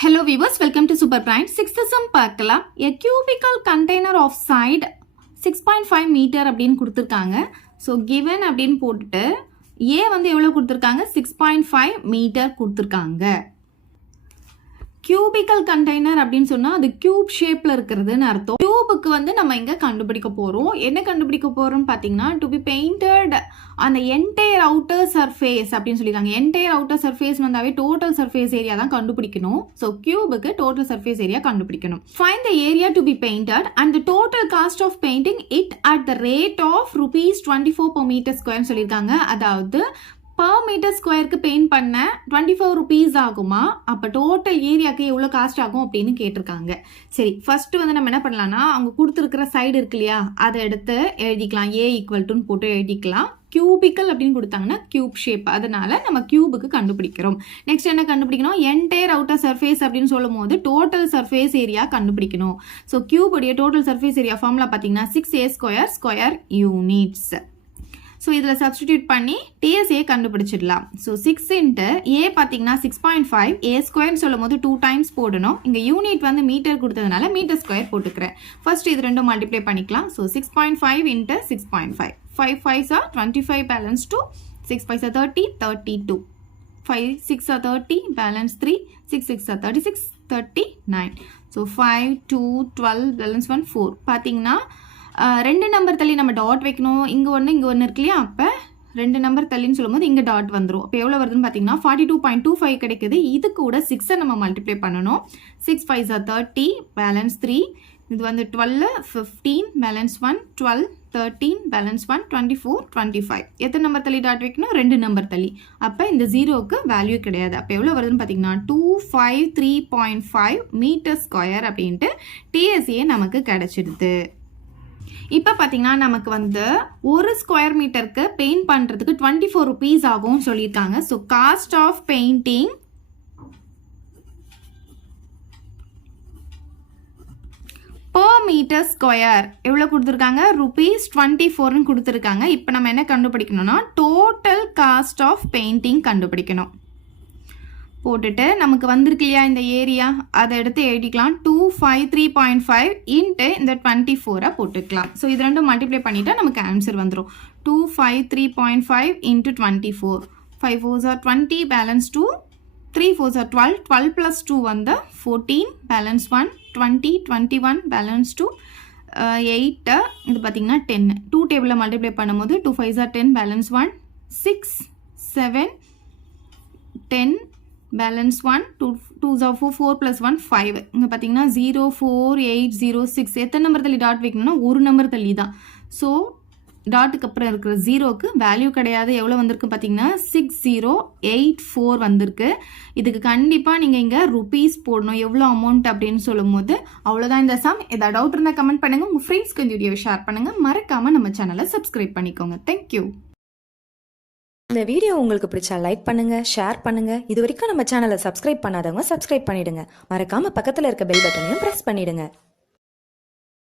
Hello viewers, welcome to Super Prime. 6th sum பார்க்கலாம். A cubical container of side 6.5 meter அப்படின்னு கொடுத்திருக்காங்க. So given அப்படின்னு போட்டுட்டு A வந்து எவ்வளவு கொடுத்திருக்காங்க? 6.5 meter கொடுத்திருக்காங்க. cubical container அப்படின்னு சொன்னா அது cube shapeல இருக்கிறதுன்னு அர்த்தம். cubeக்கு வந்து நம்ம இங்க கண்டுபிடிக்க போறோம். என்ன கண்டுபிடிக்க போறோம்னு பாத்தீங்கன்னா to be painted அந்த entire outer surface அப்படின்னு சொல்லிருக்காங்க. entire outer surface வந்தாவே total surface area தான் கண்டுபிடிக்கணும். So cubeக்கு total surface area கண்டுபிடிக்கணும். Find the area to be painted and the total cost of painting it at the rate of ₹24 per meter square சொல்லிருக்காங்க. அதாவது per meter ஸ்கொயருக்கு paint பண்ண 24 rupees ஆகுமா? அப்போ total ஏரியாவுக்கு எவ்வளோ காஸ்ட் ஆகும் அப்படின்னு கேட்டிருக்காங்க. சரி, ஃபர்ஸ்ட் வந்து நம்ம என்ன பண்ணலாம்னா அவங்க கொடுத்துருக்கிற சைடு இருக்கு இல்லையா, அதை எடுத்து எழுதிக்கலாம். A ஈக்குவல் டுன்னு போட்டு எழுதிக்கலாம். கியூபிக்கல் அப்படின்னு கொடுத்தாங்கன்னா கியூப் ஷேப், அதனால நம்ம கியூபுக்கு கண்டுபிடிக்கிறோம். நெக்ஸ்ட் என்ன கண்டுபிடிக்கணும்? என்டையர் அவுட்டர் சர்ஃபேஸ் அப்படின்னு சொல்லும் போது டோட்டல் சர்ஃபேஸ் ஏரியா கண்டுபிடிக்கணும். ஸோ கியூபுடைய டோட்டல் சர்ஃபேஸ் ஏரியா ஃபார்முலா பார்த்தீங்கன்னா 6a² ஸ்கொயர் யூனிட்ஸ். ஸோ இதில் சப்ஸ்டிடியூட் பண்ணி டிஎஸ்ஏ கண்டுபிடிச்சிடலாம். ஸோ 6 இன்ட்டு ஏ பார்த்தீங்கன்னா 6.5 ஏ ஸ்கொயர்னு சொல்லும் போது 2 டைம்ஸ் போடணும். இங்கே யூனிட் வந்து மீட்டர் கொடுத்ததுனால மீட்டர் ஸ்கொயர் போட்டுக்கிறேன். ஃபர்ஸ்ட் இது ரெண்டும் மல்டிப்ளை பண்ணிக்கலாம். So 6.5 into 6.5 5 5s are 25 balance 2 6 5s are 30 32 5 6 are 30 balance 3 6 6 are 36 39. So 5 2 12 balance 1 4 பார்த்தீங்கன்னா ரெண்டு நம்பர் தள்ளி நம்ம டாட் வைக்கணும். இங்கே ஒன்று இருக்கு இல்லையா, அப்போ ரெண்டு நம்பர் தள்ளின்னு சொல்லும்போது இங்கே டாட் வந்துடும். அப்போ எவ்வளோ வருதுன்னு பார்த்தீங்கன்னா 42.25 கிடைக்குது. இது கூட 6 நம்ம மல்டிப்ளை பண்ணணும். 6 5s are 30 பேலன்ஸ் 3 இது வந்து 12 15 பேலன்ஸ் 1 12 13 பேலன்ஸ் 1 24 25. எத்தனை நம்பர் தள்ளி டாட் வைக்கணும்? ரெண்டு நம்பர் தள்ளி. அப்போ இந்த ஜீரோவுக்கு வேல்யூ கிடையாது. அப்போ எவ்வளோ வருதுன்னு பார்த்தீங்கன்னா 253.5 மீட்டர் ஸ்கொயர் அப்படின்ட்டு டிஎஸ்ஏ நமக்கு கிடைச்சிடுது. இப்போ பார்த்தீங்கன்னா நமக்கு வந்து ஒரு ஸ்கொயர் மீட்டருக்கு பெயிண்ட் பண்ணுறதுக்கு 24 rupees ஆகும் சொல்லியிருக்காங்க. So cost of painting per meter square எவ்வளோ கொடுத்துருக்காங்க? ₹24 கொடுத்துருக்காங்க. இப்போ நம்ம என்ன கண்டுபிடிக்கணும்னா டோட்டல் காஸ்ட் ஆஃப் பெயிண்டிங் கண்டுபிடிக்கணும். போட்டுட்டு நமக்கு வந்திருக்கு இல்லையா இந்த ஏரியா, அதை எடுத்து எழுதிக்கலாம். 253.5 இன்ட்டு இந்த 24 போட்டுக்கலாம். ஸோ இது ரெண்டும் மல்டிப்ளை பண்ணிட்டா நமக்கு ஆன்சர் வந்துடும். 253.5 into 24 5 4s are 20 balance 2 3 4s are 12 12 plus 2 வந்து 14 பேலன்ஸ் 1 20 21 பேலன்ஸ் 2 8 இது பார்த்தீங்கன்னா 10 2 டேபிளில் மல்டிப்ளை பண்ணும்போது 2 5s are 10 balance 1 6 7 10 balance 1 2s are 4 4 plus 1 5. இங்கே பார்த்தீங்கன்னா 0 4 8 0 6 எத்தனை நம்பர் தள்ளி டாட் வைக்கணும்னா ஒரு நம்பர் தள்ளி தான். ஸோ டாட்டுக்கு அப்புறம் இருக்கிற ஜீரோக்கு வேல்யூ கிடையாது. எவ்வளோ வந்திருக்கு பார்த்தீங்கன்னா 6084 வந்திருக்கு. இதுக்கு கண்டிப்பாக நீங்கள் இங்கே ருபீஸ் போடணும். எவ்வளோ அமௌண்ட் அப்படின்னு சொல்லும் போது அவ்வளோதான் இந்த சம். ஏதாவது டவுட் இருந்தால் கமெண்ட் பண்ணுங்கள். உங்கள் ஃப்ரெண்ட்ஸ்க்கு இந்த வீடியோவை ஷேர் பண்ணுங்கள். மறக்காமல் நம்ம சேனலை சப்ஸ்கிரைப் பண்ணிக்கோங்க. தேங்க்யூ. இந்த வீடியோ உங்களுக்கு பிடிச்சா லைக் பண்ணுங்க, ஷேர் பண்ணுங்க. இது வரைக்கும் நம்ம சேனலை சப்ஸ்கிரைப் பண்ணாதவங்க சப்ஸ்கிரைப் பண்ணிடுங்க. மறக்காம பக்கத்துல இருக்க பெல் பட்டனையும் பிரஸ் பண்ணிடுங்க.